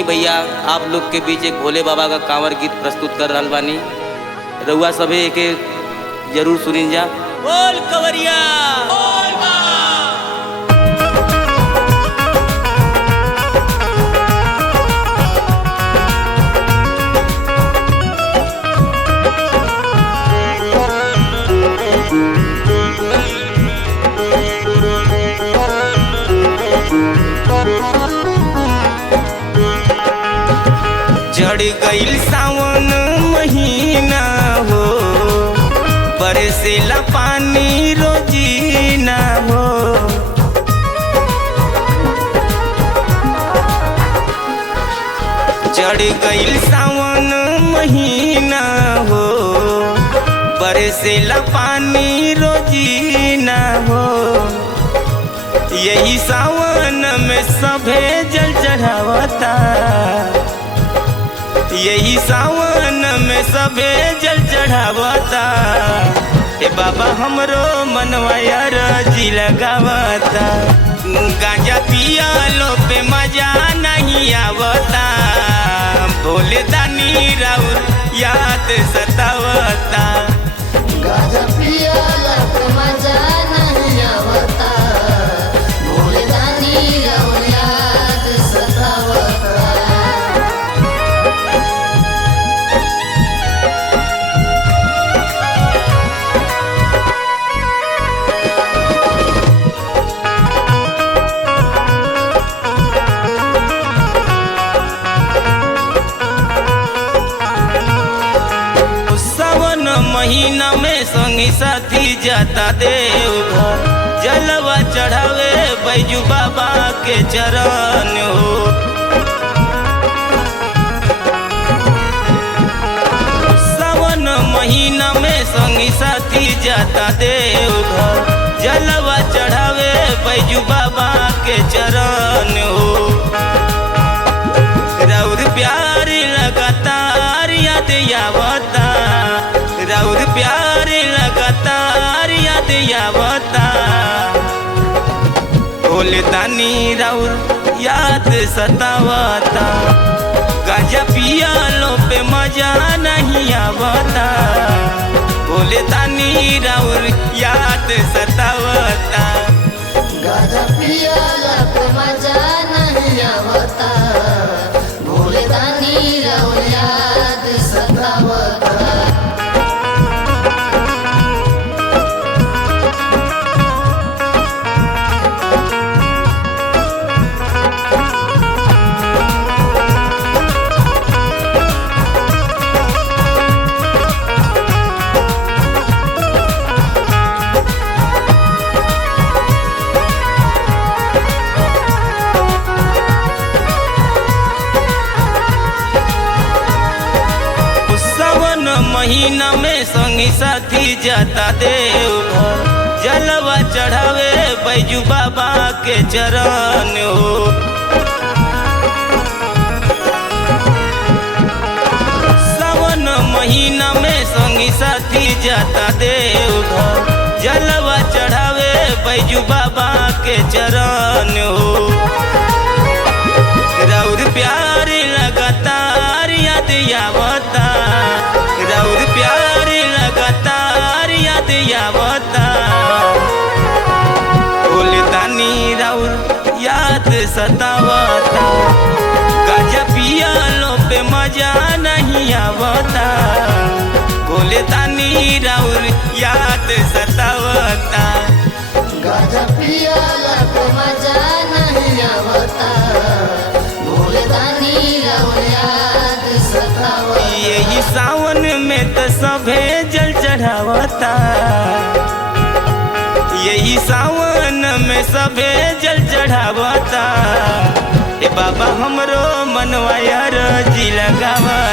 आई भैया आप लोग के बीच एक भोले बाबा का कांवर गीत प्रस्तुत कर रहल बानी। रउआ सभे एके जरूर सुनिन जा। बोल कवरिया बोल बा। चढ़ गईल सावन महीना हो, बरसेला पानी रोजीना हो। चढ़ गईल सावन महीना हो, बरसेला पानी रोजीना हो। यही सावन में सभे जल चढ़ावता, यही सावन में सभे जल चढ़ावता। ए बाबा हमरो मनवा रजी लगावता, गांजा पिया लो पे मजा नहीं आवता। भोले दानी राउर याद सतावता, गांजा पिया लो पे मजा नहीं आवता। भोले दानी राउर याद सतावता। महीना में संगी साथी जाता देवघर, जलवा चढ़ावे बैजू बाबा के चरण हो। सावन महीना में संगी साथी जाता देवघर, जलवा चढ़ावे बैजू बाबा के चरण हो। राउर प्यार लगातार याद आवता, राउर प्यार लगातार याद आवता। भोले दानी राउर याद सतावता, गांजा पिया लो पे मजा नहीं आवता। भोले दानी राउर याद सतावता, गांजा पिया लो पे मजा नहीं आवता। भोले दानी राउर याद सतावता। महीना में संगी साथी जाता देवघर, जलवा चढ़ावे बैजू बाबा के चरण हो। सावन महीना में संगी साथी जाता देवघर, जलवा चढ़ावे बैजू बाबा के चरण हो। राउर प्यार लगातार याद आवता, राउर प्यार लगातार याद आवता। भोले दानी राउर याद सतावता, गांजा पिया लो पे मजा नहीं आवता। भोले दानी राउर याद सतावता, गांजा पिया लो पे मजा नहीं आवता। भोले दानी राउर याद सतावता। यही सावन में तो सभे जल चढ़ावता, यही सावन में सभे जल चढ़ावता। ए बाबा हमरो मनवा रजी लगावता,